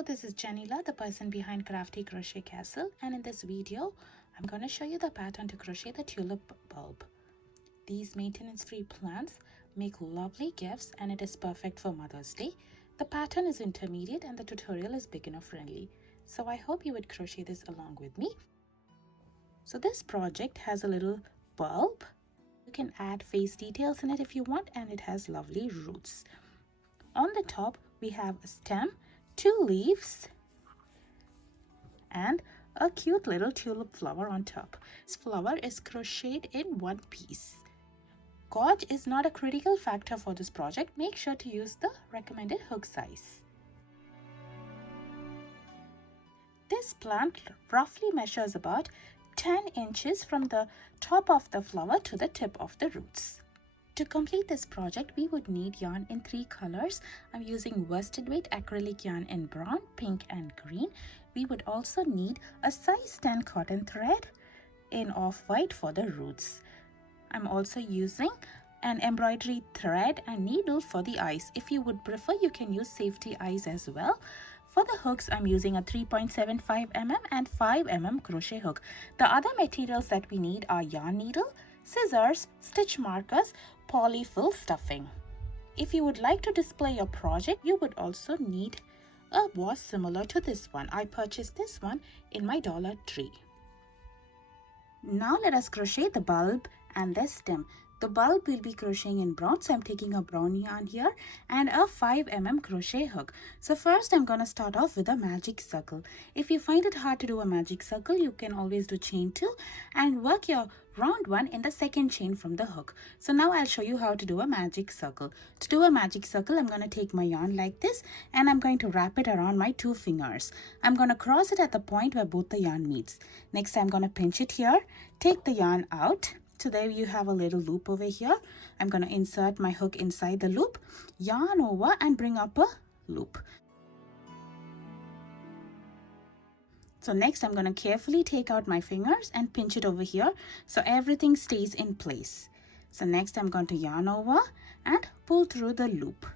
Hello, this is Janila, the person behind Crafty Crochet Castle, and in this video, I'm going to show you the pattern to crochet the tulip bulb. These maintenance-free plants make lovely gifts and it is perfect for Mother's Day. The pattern is intermediate and the tutorial is beginner friendly. So I hope you would crochet this along with me. So this project has a little bulb. You can add face details in it if you want, and it has lovely roots. On the top, we have a stem, 2 leaves, and a cute little tulip flower on top. This flower is crocheted in one piece. Gauge is not a critical factor for this project. Make sure to use the recommended hook size. This plant roughly measures about 10 inches from the top of the flower to the tip of the roots. To complete this project, we would need yarn in 3 colors. I'm using worsted weight acrylic yarn in brown, pink, and green. We would also need a size 10 cotton thread in off-white for the roots. I'm also using an embroidery thread and needle for the eyes. If you would prefer, you can use safety eyes as well. For the hooks, I'm using a 3.75 mm and 5 mm crochet hook. The other materials that we need are yarn needle, scissors, stitch markers, polyfill stuffing. If you would like to display your project, you would also need a vase similar to this one. I purchased this one in my Dollar Tree. Now let us crochet the bulb and the stem. The bulb will be crocheting in brown, so I'm taking a brown yarn here and a 5 mm crochet hook. So first I'm going to start off with a magic circle. If you find it hard to do a magic circle, you can always do chain 2 and work your round one in the second chain from the hook. So now I'll show you how to do a magic circle. To do a magic circle, I'm going to take my yarn like this and I'm going to wrap it around my 2 fingers. I'm going to cross it at the point where both the yarn meets. Next, I'm going to pinch it here, take the yarn out. So there you have a little loop over here. I'm going to insert my hook inside the loop, yarn over and bring up a loop. So next I'm going to carefully take out my fingers and pinch it over here so everything stays in place. So next I'm going to yarn over and pull through the loop.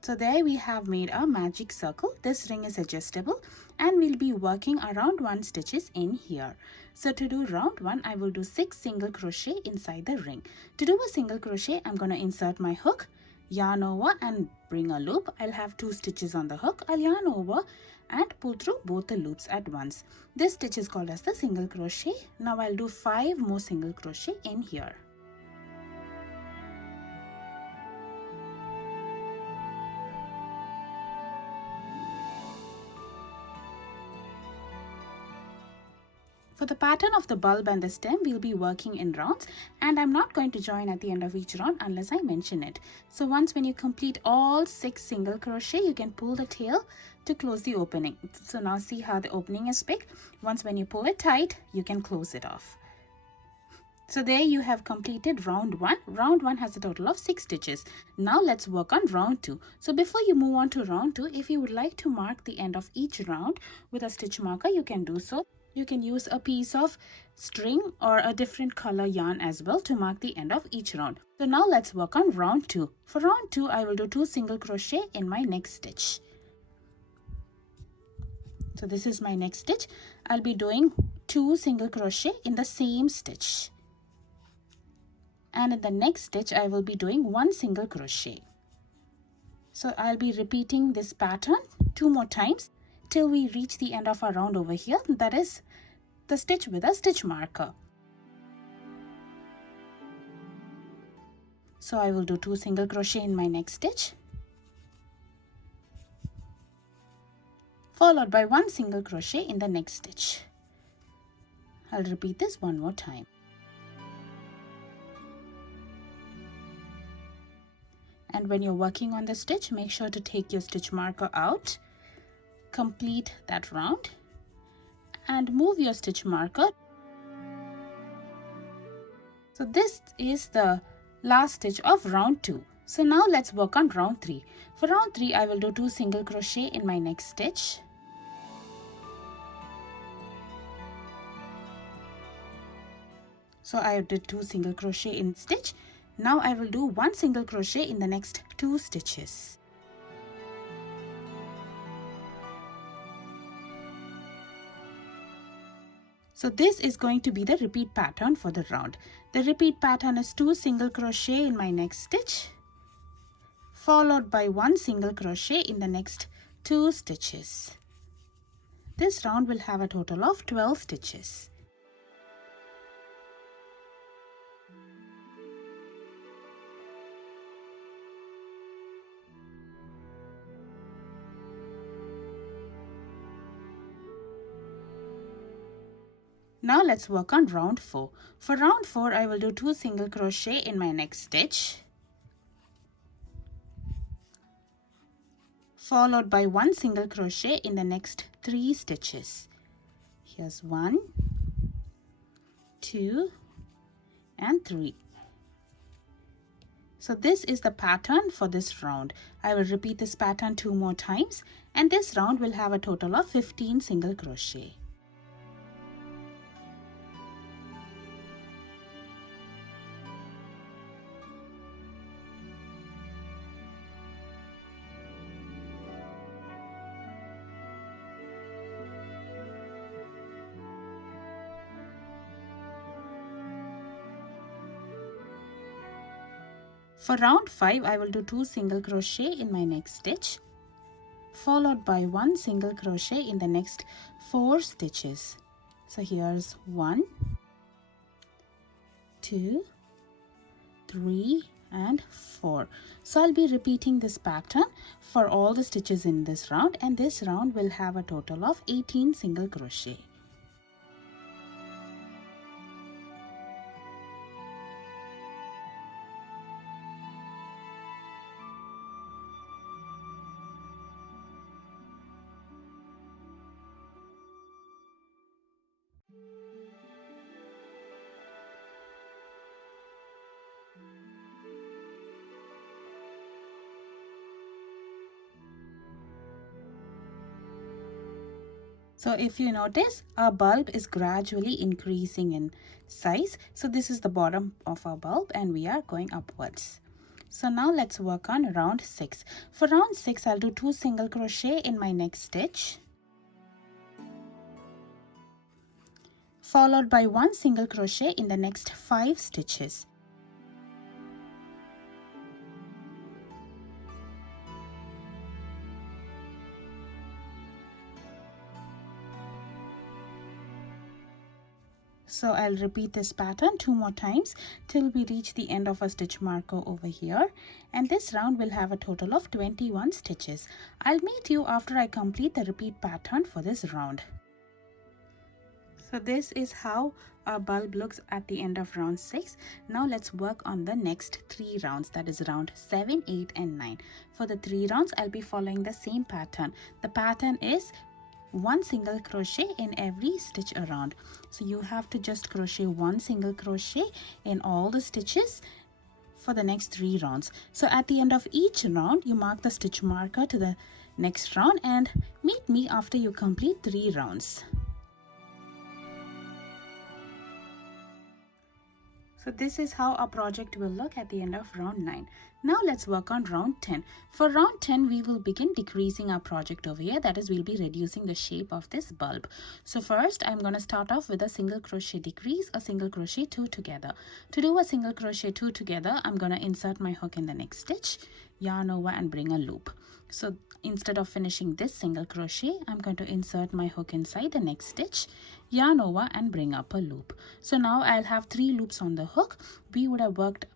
So there we have made a magic circle. This ring is adjustable and we'll be working around 1 stitches in here. So to do round 1, I will do 6 single crochet inside the ring. To do a single crochet, I'm going to insert my hook, yarn over and bring a loop. I'll have 2 stitches on the hook. I'll yarn over and pull through both the loops at once. This stitch is called as the single crochet. Now I'll do 5 more single crochet in here. For the pattern of the bulb and the stem, we'll be working in rounds and I'm not going to join at the end of each round unless I mention it. So once when you complete all 6 single crochet, you can pull the tail to close the opening. So now see how the opening is big. Once when you pull it tight, you can close it off. So there you have completed round 1. Round 1 has a total of 6 stitches. Now let's work on round 2. So before you move on to round 2, if you would like to mark the end of each round with a stitch marker, you can do so. You can use a piece of string or a different color yarn as well to mark the end of each round. So now let's work on round 2. For round 2, I will do 2 single crochet in my next stitch. So this is my next stitch. I'll be doing 2 single crochet in the same stitch. And in the next stitch, I will be doing 1 single crochet. So I'll be repeating this pattern 2 more times till we reach the end of our round over here. That is the stitch with a stitch marker. So I will do 2 single crochet in my next stitch, followed by 1 single crochet in the next stitch. I'll repeat this 1 more time. And when you're working on the stitch, make sure to take your stitch marker out, complete that round and move your stitch marker. So this is the last stitch of round 2. So now let's work on round 3. For round 3, I will do 2 single crochet in my next stitch. So I did 2 single crochet in stitch. Now I will do 1 single crochet in the next 2 stitches. So this is going to be the repeat pattern for the round. The repeat pattern is 2 single crochet in my next stitch, followed by 1 single crochet in the next 2 stitches. This round will have a total of 12 stitches. Now let's work on round 4. For round 4, I will do 2 single crochet in my next stitch, followed by 1 single crochet in the next 3 stitches. Here's 1, 2, and 3. So this is the pattern for this round. I will repeat this pattern 2 more times, and this round will have a total of 15 single crochet. For round 5, I will do 2 single crochet in my next stitch, followed by 1 single crochet in the next 4 stitches. So here's 1, 2, 3, and 4. So I'll be repeating this pattern for all the stitches in this round, and this round will have a total of 18 single crochet. So if you notice, our bulb is gradually increasing in size. So this is the bottom of our bulb and we are going upwards. So now let's work on round 6. For round 6, I'll do 2 single crochet in my next stitch, followed by 1 single crochet in the next 5 stitches. So I'll repeat this pattern 2 more times till we reach the end of a stitch marker over here, and this round will have a total of 21 stitches. I'll meet you after I complete the repeat pattern for this round. So this is how our bulb looks at the end of round 6. Now let's work on the next 3 rounds, that is round 7, 8, and 9. For the 3 rounds, I'll be following the same pattern. The pattern is 1 single crochet in every stitch around. So you have to just crochet 1 single crochet in all the stitches for the next 3 rounds. So at the end of each round, you mark the stitch marker to the next round and meet me after you complete 3 rounds. So this is how our project will look at the end of round 9. Now let's work on round 10. For round 10, we will begin decreasing our project over here. That is, we'll be reducing the shape of this bulb. So first, I'm going to start off with a single crochet decrease, a single crochet 2 together. To do a single crochet 2 together, I'm going to insert my hook in the next stitch, yarn over and bring a loop. So instead of finishing this single crochet, I'm going to insert my hook inside the next stitch, yarn over and bring up a loop. So now I'll have 3 loops on the hook. We would have worked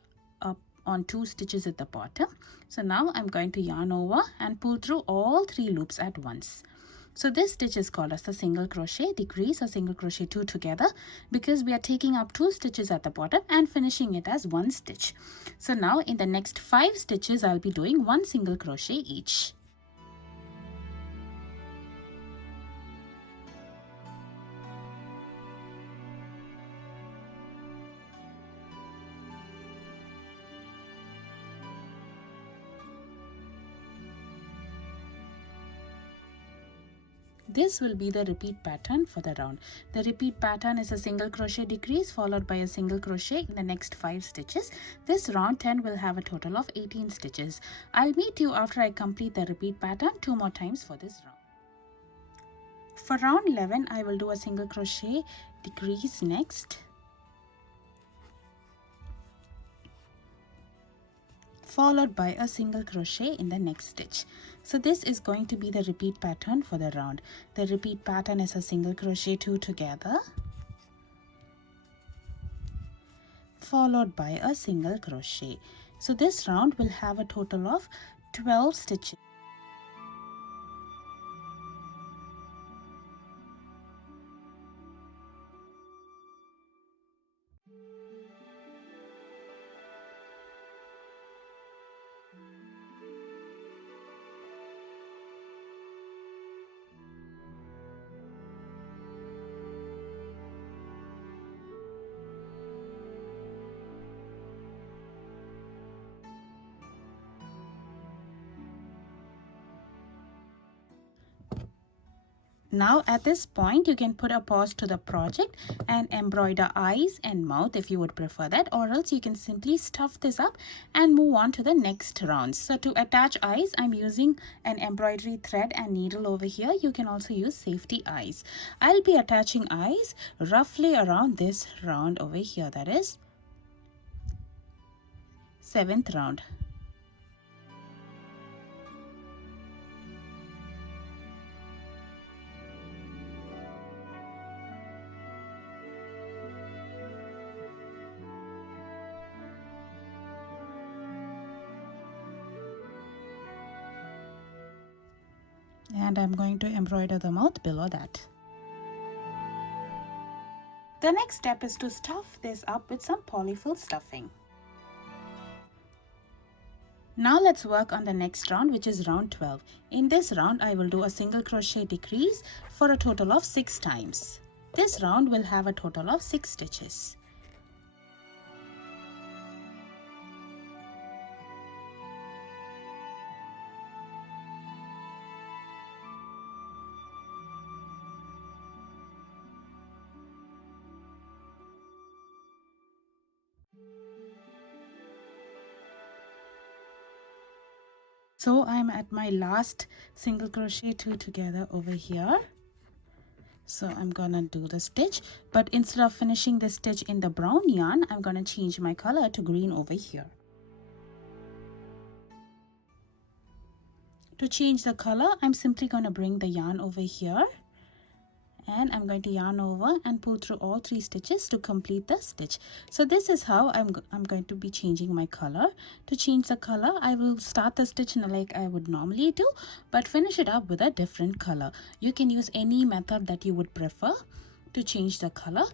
up on 2 stitches at the bottom. So now I'm going to yarn over and pull through all 3 loops at once. So this stitch is called as a single crochet decrease, a single crochet 2 together, because we are taking up 2 stitches at the bottom and finishing it as 1 stitch. So now in the next 5 stitches, I'll be doing 1 single crochet each. This will be the repeat pattern for the round. The repeat pattern is a single crochet decrease followed by a single crochet in the next 5 stitches. This round 10 will have a total of 18 stitches. I'll meet you after I complete the repeat pattern 2 more times for this round. For round 11, I will do a single crochet decrease next, followed by a single crochet in the next stitch. So this is going to be the repeat pattern for the round. The repeat pattern is a single crochet 2 together, followed by a single crochet. So this round will have a total of 12 stitches. Now at this point you can put a pause to the project and embroider eyes and mouth if you would prefer that, or else you can simply stuff this up and move on to the next round. So to attach eyes, I'm using an embroidery thread and needle over here. You can also use safety eyes. I'll be attaching eyes roughly around this round over here, that is 7th round. And I'm going to embroider the mouth below that. The next step is to stuff this up with some polyfill stuffing. Now let's work on the next round, which is round 12. In this round, I will do a single crochet decrease for a total of 6 times. This round will have a total of 6 stitches. So I'm at my last single crochet 2 together over here. So I'm gonna do the stitch, but instead of finishing this stitch in the brown yarn, I'm gonna change my color to green over here. To change the color, I'm simply gonna bring the yarn over here, and I'm going to yarn over and pull through all 3 stitches to complete the stitch. So this is how I'm going to be changing my color. To change the color, I will start the stitch like I would normally do, but finish it up with a different color. You can use any method that you would prefer to change the color.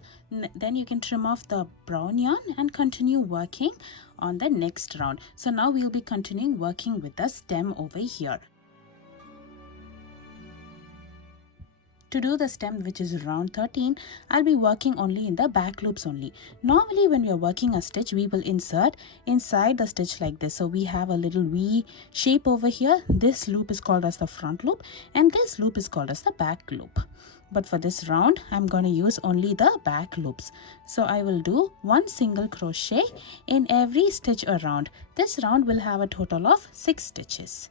Then you can trim off the brown yarn and continue working on the next round. So now we'll be continuing working with the stem over here. To do the stem, which is round 13, I'll be working only in the back loops only. Normally when we are working a stitch, we will insert inside the stitch like this. So we have a little V shape over here. This loop is called as the front loop and this loop is called as the back loop. But for this round, I'm going to use only the back loops. So I will do 1 single crochet in every stitch around. This round will have a total of 6 stitches.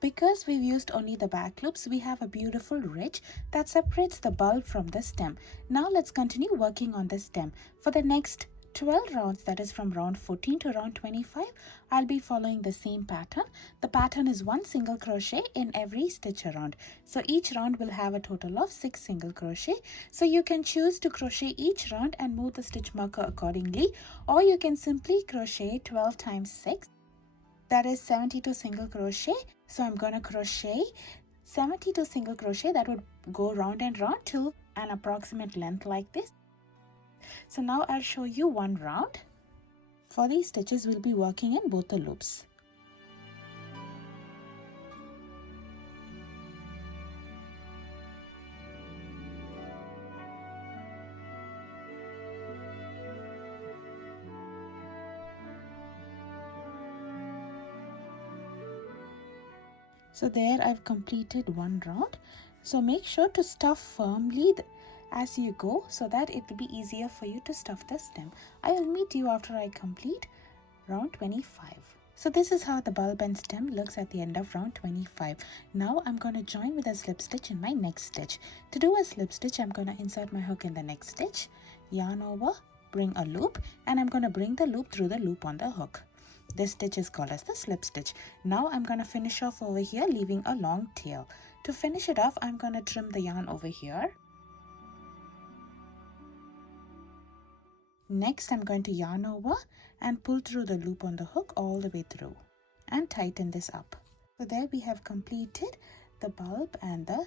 Because we've used only the back loops, we have a beautiful ridge that separates the bulb from the stem. Now let's continue working on the stem. For the next 12 rounds, that is from round 14 to round 25, I'll be following the same pattern. The pattern is 1 single crochet in every stitch around. So each round will have a total of 6 single crochet. So you can choose to crochet each round and move the stitch marker accordingly, or you can simply crochet 12 times 6. That is 72 single crochet. So I'm going to crochet 72 single crochet that would go round and round to an approximate length like this. So now I'll show you one round. For these stitches, we'll be working in both the loops. So there I've completed one round. So make sure to stuff firmly as you go so that it will be easier for you to stuff the stem. I will meet you after I complete round 25. So this is how the bulb and stem looks at the end of round 25. Now I'm going to join with a slip stitch in my next stitch. To do a slip stitch, I'm going to insert my hook in the next stitch, yarn over, bring a loop, and I'm going to bring the loop through the loop on the hook. This stitch is called as the slip stitch. Now I'm going to finish off over here, leaving a long tail. To finish it off, I'm going to trim the yarn over here. Next, I'm going to yarn over and pull through the loop on the hook all the way through and tighten this up. So there we have completed the bulb and the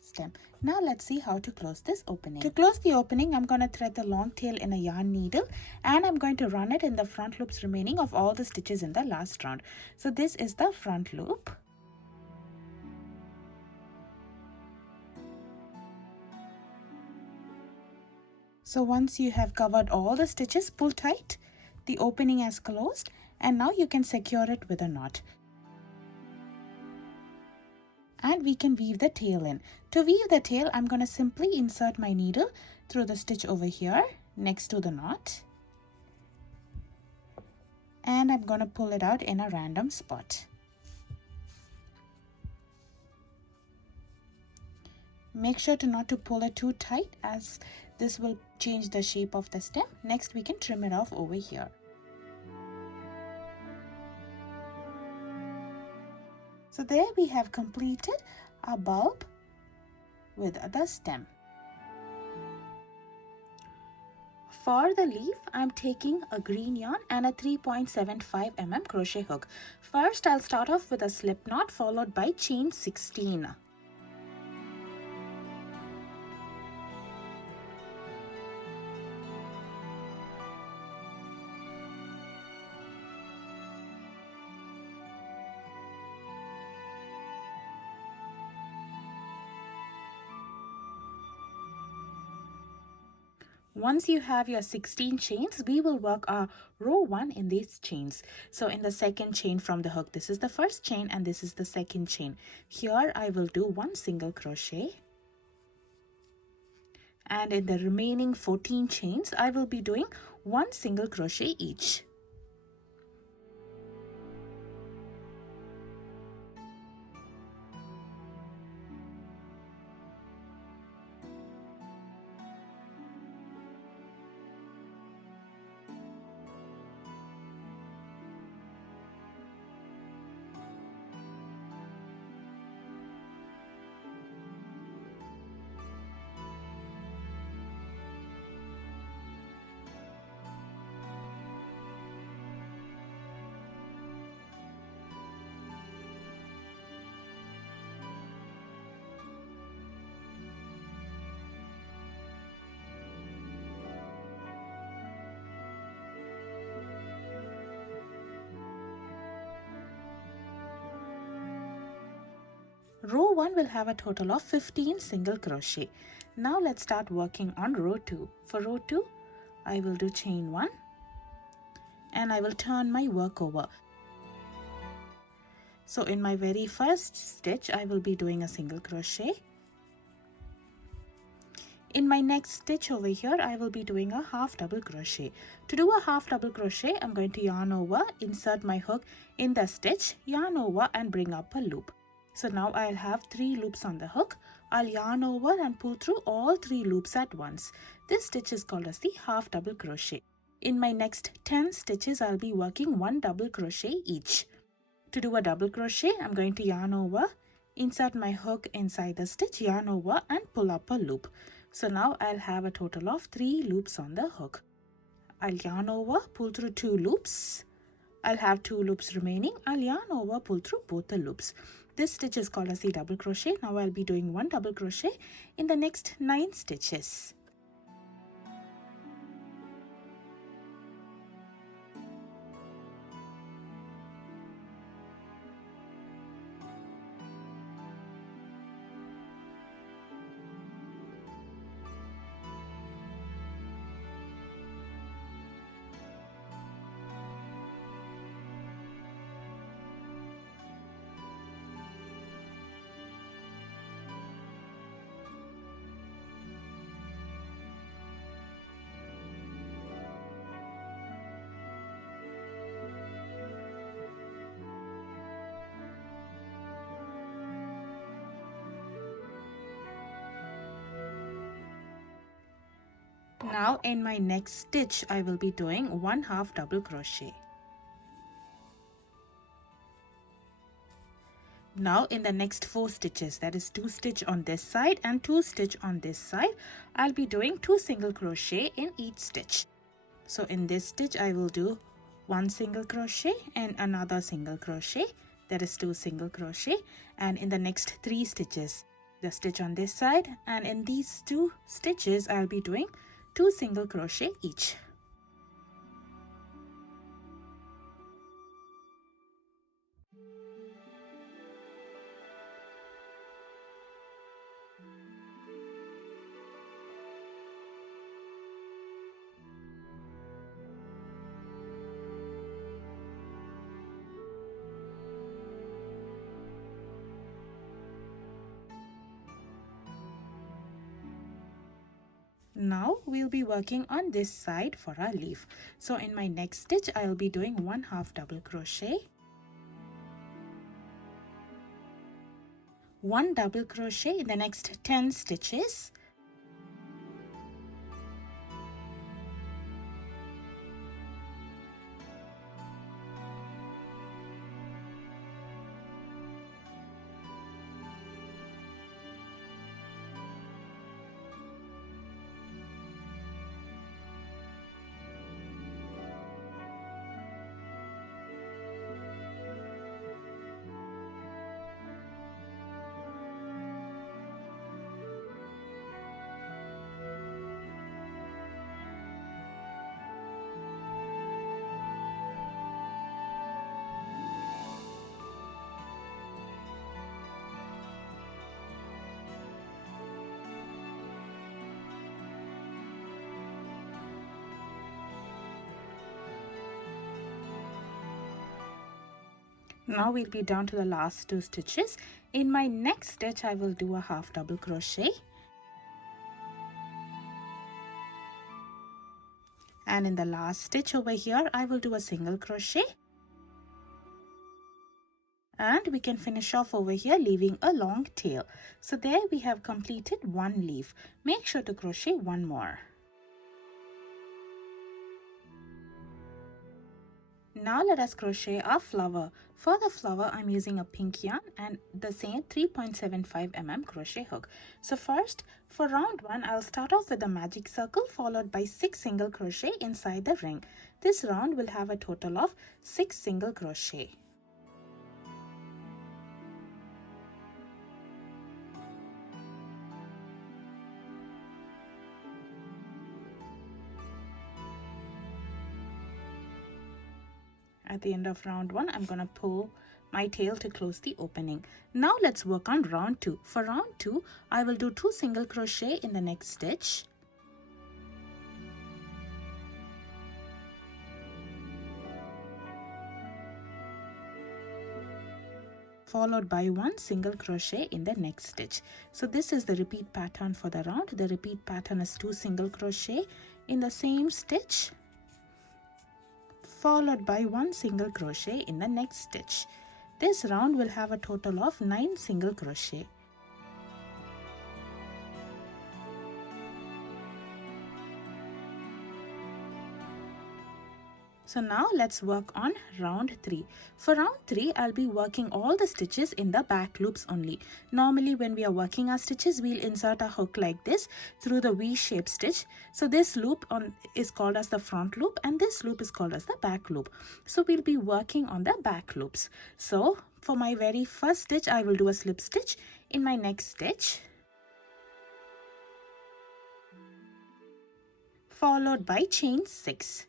stem. Now let's see how to close this opening. To close the opening, I'm going to thread the long tail in a yarn needle and I'm going to run it in the front loops remaining of all the stitches in the last round. So this is the front loop. So once you have covered all the stitches, pull tight. The opening has closed and now you can secure it with a knot. And we can weave the tail in. To weave the tail, I'm going to simply insert my needle through the stitch over here next to the knot. And I'm going to pull it out in a random spot. Make sure not to pull it too tight as this will change the shape of the stem. Next, we can trim it off over here. So there we have completed our bulb with the stem. For the leaf, I'm taking a green yarn and a 3.75 mm crochet hook. First, I'll start off with a slip knot followed by chain 16. Once you have your 16 chains, we will work our row 1 in these chains. So in the second chain from the hook, this is the first chain and this is the second chain. Here I will do 1 single crochet. And in the remaining 14 chains, I will be doing 1 single crochet each. Row 1 will have a total of 15 single crochet. Now let's start working on row 2. For row 2, I will do chain 1 and I will turn my work over. So in my very first stitch, I will be doing a single crochet. In my next stitch over here, I will be doing a half double crochet. To do a half double crochet, I'm going to yarn over, insert my hook in the stitch, yarn over and bring up a loop. So now I'll have 3 loops on the hook. I'll yarn over and pull through all 3 loops at once. This stitch is called as the half double crochet. In my next 10 stitches, I'll be working 1 double crochet each. To do a double crochet, I'm going to yarn over, insert my hook inside the stitch, yarn over and pull up a loop. So now I'll have a total of 3 loops on the hook. I'll yarn over, pull through 2 loops. I'll have 2 loops remaining. I'll yarn over, pull through both the loops. This stitch is called as the double crochet. Now I'll be doing 1 double crochet in the next 9 stitches. Now in my next stitch I will be doing 1/2 double crochet. Now in the next 4 stitches, that is 2 stitch on this side and 2 stitch on this side, I'll be doing 2 single crochet in each stitch. So in this stitch I will do 1 single crochet and another single crochet, that is 2 single crochet, and in the next 3 stitches the stitch on this side, and in these 2 stitches I'll be doing 2 single crochet each. Now we'll be working on this side for our leaf. So in my next stitch I'll be doing 1/2 double crochet, 1 double crochet in the next 10 stitches, now we'll be down to the last 2 stitches. In my next stitch I will do a 1/2 double crochet, and in the last stitch over here I will do a single crochet, and we can finish off over here leaving a long tail. So there we have completed 1 leaf. Make sure to crochet 1 more. Now let us crochet our flower. For the flower I'm using a pink yarn and the same 3.75 mm crochet hook. So first, for round 1 I'll start off with a magic circle followed by 6 single crochet inside the ring. This round will have a total of 6 single crochet. At the end of round 1, I'm going to pull my tail to close the opening. Now let's work on round 2. For round 2, I will do 2 single crochet in the next stitch. Followed by 1 single crochet in the next stitch. So this is the repeat pattern for the round. The repeat pattern is 2 single crochet in the same stitch, followed by 1 single crochet in the next stitch. This round will have a total of 9 single crochet. So now let's work on round 3. For round 3, I'll be working all the stitches in the back loops only. Normally when we are working our stitches, we'll insert a hook like this through the V-shaped stitch. So this loop is called as the front loop and this loop is called as the back loop. So we'll be working on the back loops. So for my very first stitch, I will do a slip stitch in my next stitch, followed by chain 6.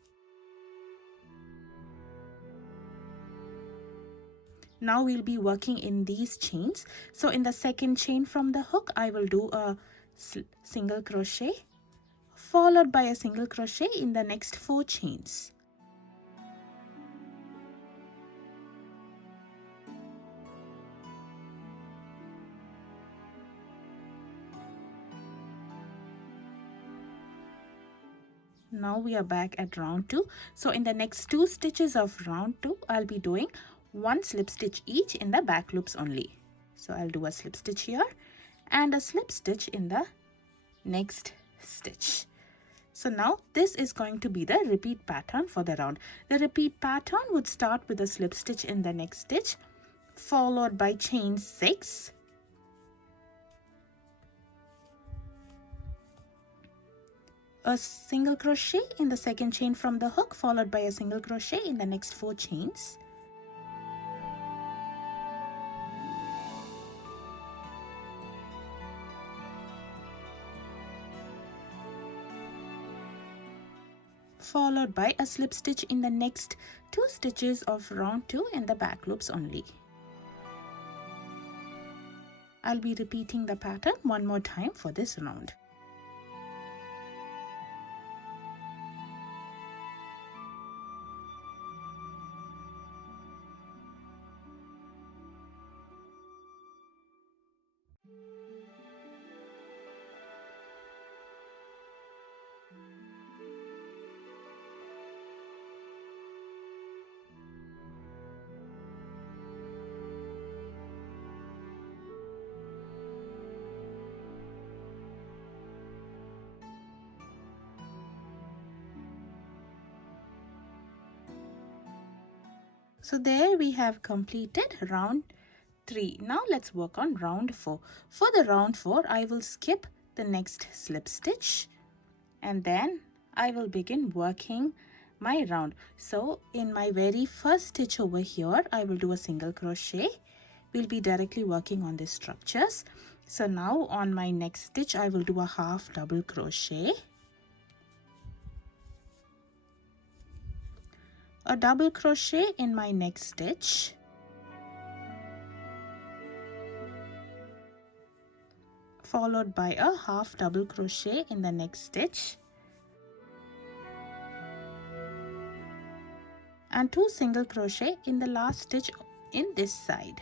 Now we'll be working in these chains. So in the second chain from the hook, I will do a single crochet, followed by a single crochet in the next 4 chains. Now we are back at round 2. So in the next 2 stitches of round 2, I'll be doing 1 slip stitch each in the back loops only. So I'll do a slip stitch here and a slip stitch in the next stitch. So now this is going to be the repeat pattern for the round. The repeat pattern would start with a slip stitch in the next stitch, followed by chain 6, a single crochet in the second chain from the hook, followed by a single crochet in the next 4 chains, followed by a slip stitch in the next 2 stitches of round 2 in the back loops only. I'll be repeating the pattern one more time for this round. So there we have completed round 3. Now let's work on round 4. For the round 4, I will skip the next slip stitch and then I will begin working my round. So in my very first stitch over here, I will do a single crochet. We'll be directly working on these structures. So now on my next stitch, I will do a half double crochet, a double crochet in my next stitch, followed by a half double crochet in the next stitch, and 2 single crochet in the last stitch in this side.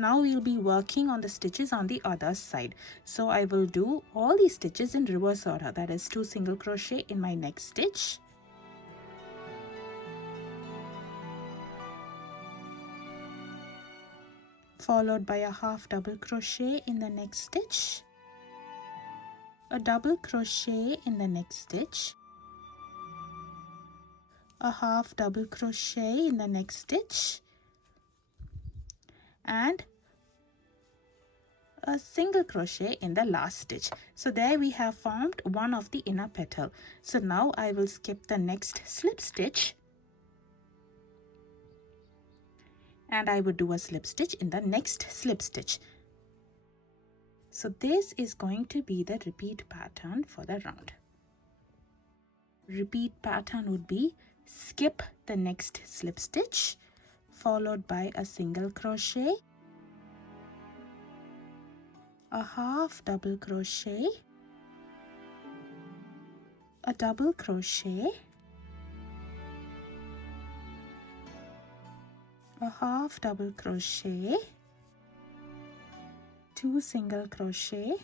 Now we'll be working on the stitches on the other side. So I will do all these stitches in reverse order. That is 2 single crochet in my next stitch, followed by a half double crochet in the next stitch, a double crochet in the next stitch, a half double crochet in the next stitch, and a single crochet in the last stitch. So there we have formed one of the inner petal. So now I will skip the next slip stitch and I would do a slip stitch in the next slip stitch. So this is going to be the repeat pattern for the round. Repeat pattern would be skip the next slip stitch, followed by a single crochet, a half double crochet, a double crochet, a half double crochet, 2 single crochet,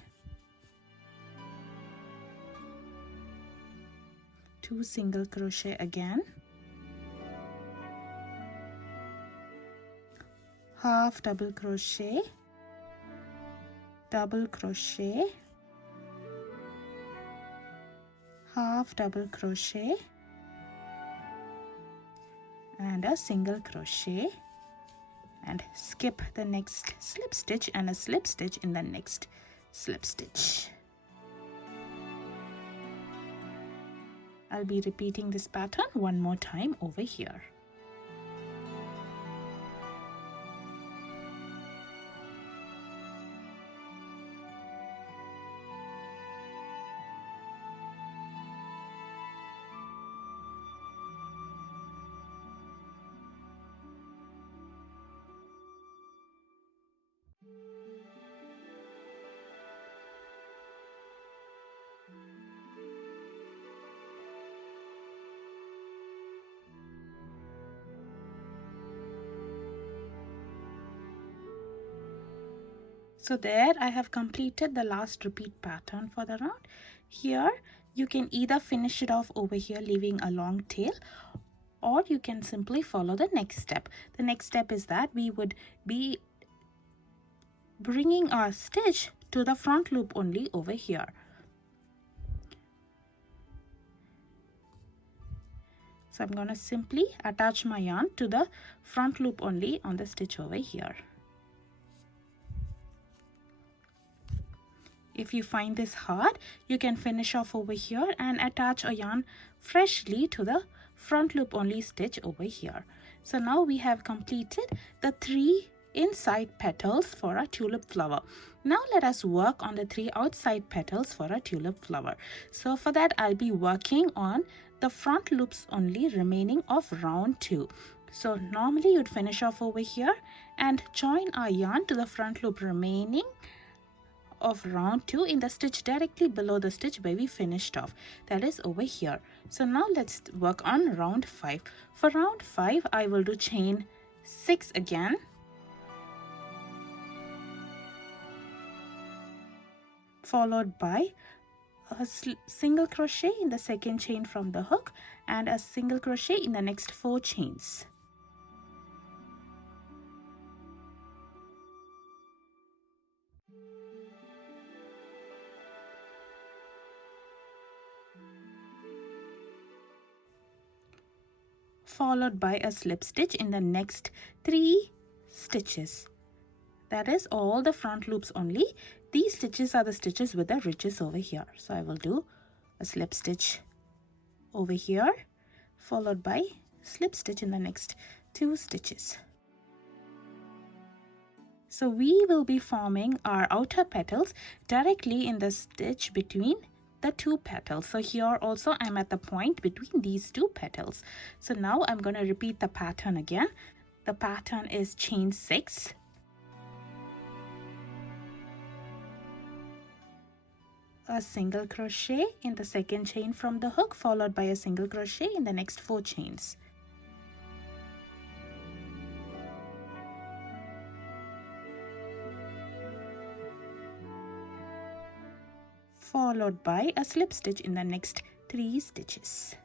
2 single crochet again, half double crochet, double crochet, half double crochet, and a single crochet, and skip the next slip stitch and a slip stitch in the next slip stitch. I'll be repeating this pattern one more time over here. So there I have completed the last repeat pattern for the round. Here you can either finish it off over here leaving a long tail, or you can simply follow the next step. The next step is that we would be bringing our stitch to the front loop only over here. So I'm going to simply attach my yarn to the front loop only on the stitch over here. If you find this hard, you can finish off over here and attach a yarn freshly to the front loop only stitch over here. So now we have completed the 3 inside petals for a tulip flower. Now let us work on the 3 outside petals for a tulip flower. So for that, I'll be working on the front loops only remaining of round 2. So normally you'd finish off over here and join our yarn to the front loop remaining of round 2 in the stitch directly below the stitch where we finished off, that is over here. So now let's work on round 5. For round 5, I will do chain 6 again, followed by a single crochet in the second chain from the hook and a single crochet in the next 4 chains. Followed by a slip stitch in the next 3 stitches. That is all the front loops only. These stitches are the stitches with the ridges over here. So I will do a slip stitch over here, followed by slip stitch in the next 2 stitches. So we will be forming our outer petals directly in the stitch between the 2 petals. So here also I'm at the point between these 2 petals. So now I'm going to repeat the pattern again. The pattern is chain 6, a single crochet in the second chain from the hook, followed by a single crochet in the next 4 chains. Followed by a slip stitch in the next 3 stitches.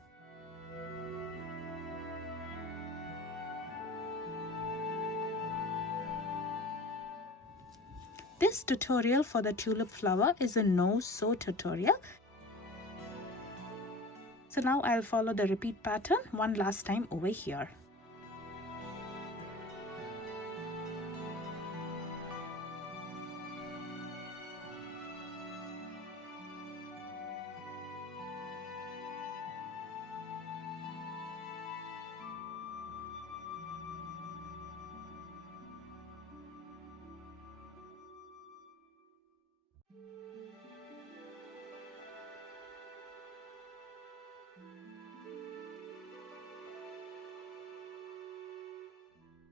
This tutorial for the tulip flower is a no-sew tutorial. So now I'll follow the repeat pattern one last time over here.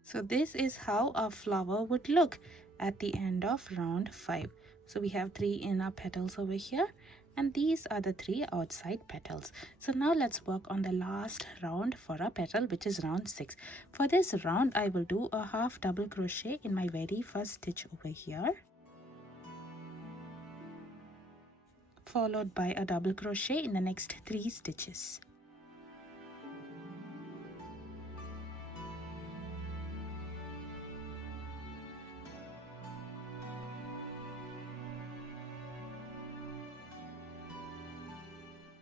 So this is how our flower would look at the end of round 5. So we have 3 inner petals over here and these are the 3 outside petals. So now let's work on the last round for a petal, which is round 6. For this round, I will do a half double crochet in my very first stitch over here, followed by a double crochet in the next 3 stitches.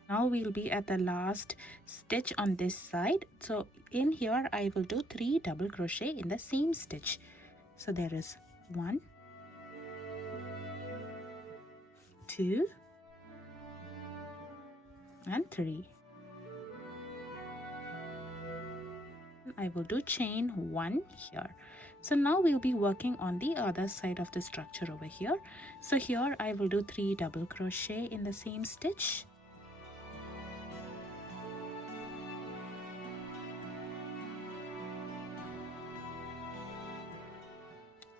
Now we'll be at the last stitch on this side. So in here I will do 3 double crochet in the same stitch. So there is 1, 2 and 3. I will do chain 1 here. So now we'll be working on the other side of the structure over here. So here I will do 3 double crochet in the same stitch,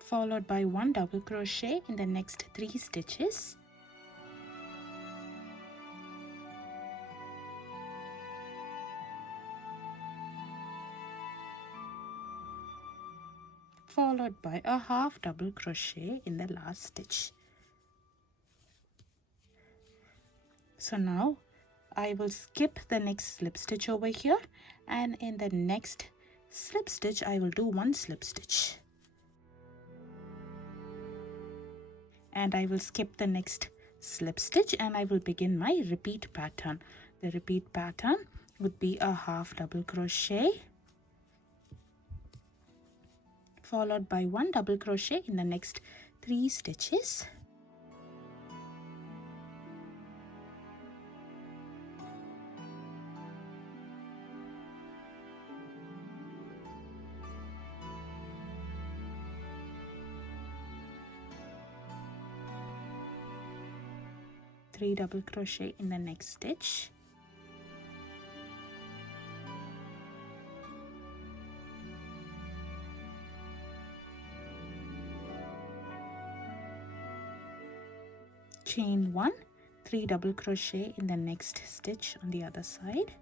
followed by 1 double crochet in the next 3 stitches, followed by a half double crochet in the last stitch. So now I will skip the next slip stitch over here, and in the next slip stitch I will do 1 slip stitch. and I will skip the next slip stitch and I will begin my repeat pattern. The repeat pattern would be a half double crochet followed by 1 double crochet in the next 3 stitches. Three double crochet in the next stitch. Chain 1, 3 double crochet in the next stitch on the other side.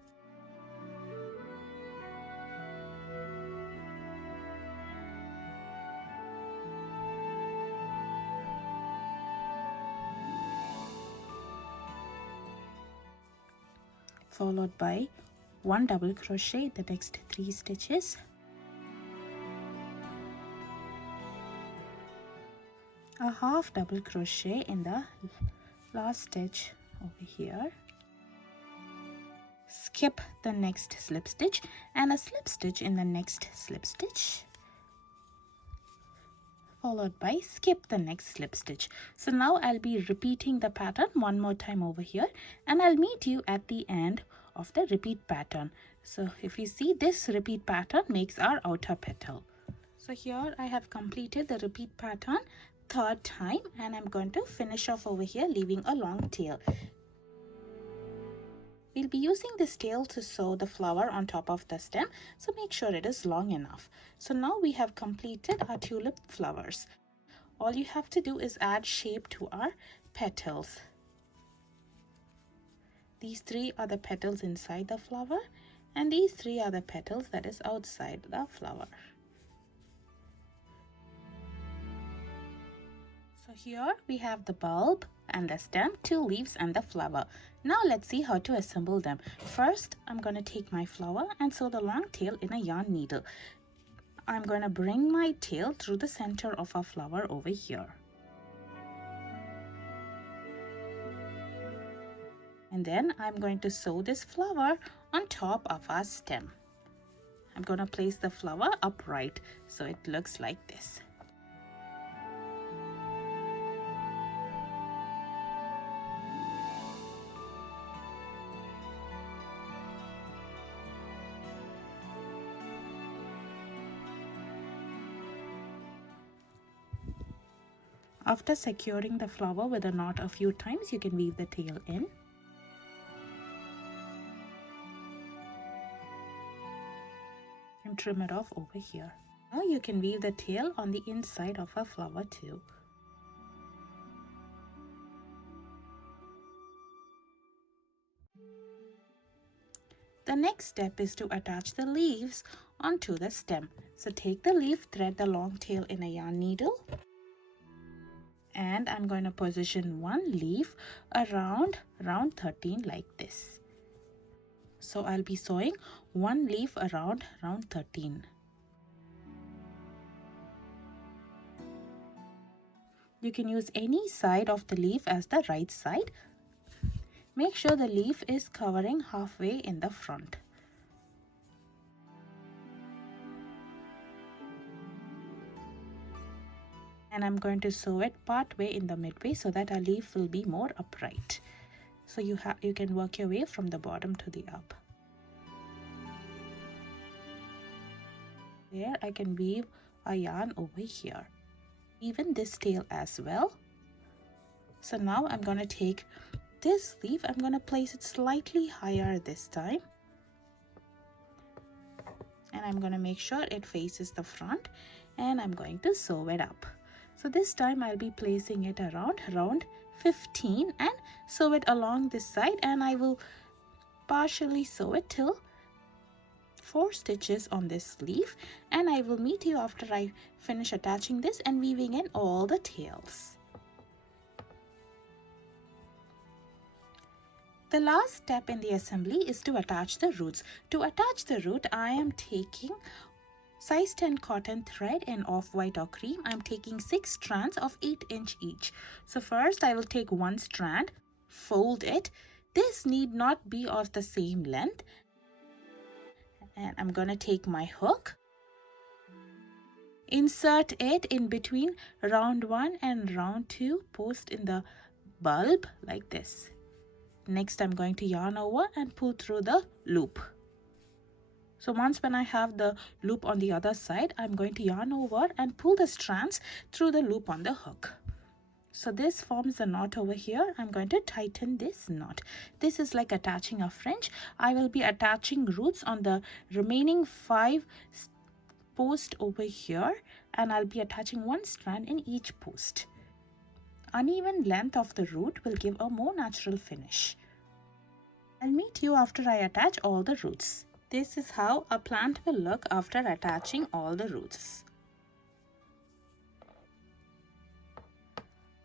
Followed by 1 double crochet the next 3 stitches. A half double crochet in the last stitch over here. Skip the next slip stitch and a slip stitch in the next slip stitch, followed by skip the next slip stitch. So now I'll be repeating the pattern one more time over here and I'll meet you at the end of the repeat pattern. So if you see, this repeat pattern makes our outer petal. So here I have completed the repeat pattern 3rd time and I'm going to finish off over here leaving a long tail. We'll be using this tail to sew the flower on top of the stem, so make sure it is long enough. So now we have completed our tulip flowers. All you have to do is add shape to our petals. These 3 are the petals inside the flower and these 3 are the petals that is outside the flower. So here we have the bulb and the stem, 2 leaves and the flower. Now let's see how to assemble them. First, I'm going to take my flower and sew the long tail in a yarn needle. I'm going to bring my tail through the center of our flower over here. And then I'm going to sew this flower on top of our stem. I'm going to place the flower upright so it looks like this. After securing the flower with a knot a few times, you can weave the tail in. And trim it off over here. Now you can weave the tail on the inside of a flower too. The next step is to attach the leaves onto the stem. So take the leaf, thread the long tail in a yarn needle. And I'm going to position one leaf around round 13 like this. So I'll be sewing one leaf around round 13. You can use any side of the leaf as the right side. Make sure the leaf is covering halfway in the front. And I'm going to sew it part way in the midway so that our leaf will be more upright. So you can work your way from the bottom to the up. There I can weave a yarn over here. Even this tail as well. So now I'm going to take this leaf, I'm going to place it slightly higher this time. And I'm going to make sure it faces the front and I'm going to sew it up. So this time I'll be placing it around 15 and sew it along this side, and I will partially sew it till 4 stitches on this leaf, and I will meet you after I finish attaching this and weaving in all the tails. The last step in the assembly is to attach the roots. To attach the root, I am taking Size 10 cotton thread in off-white or cream. I'm taking 6 strands of 8" each. So first I will take one strand, fold it. This need not be of the same length. And I'm going to take my hook. Insert it in between round 1 and round 2 post in the bulb like this. Next I'm going to yarn over and pull through the loop. So once when I have the loop on the other side, I'm going to yarn over and pull the strands through the loop on the hook. So this forms a knot over here. I'm going to tighten this knot. This is like attaching a fringe. I will be attaching roots on the remaining 5 posts over here, and I'll be attaching one strand in each post. Uneven length of the root will give a more natural finish. I'll meet you after I attach all the roots. This is how a plant will look after attaching all the roots.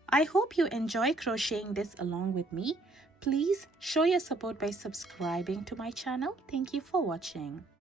I hope you enjoy crocheting this along with me. Please show your support by subscribing to my channel. Thank you for watching.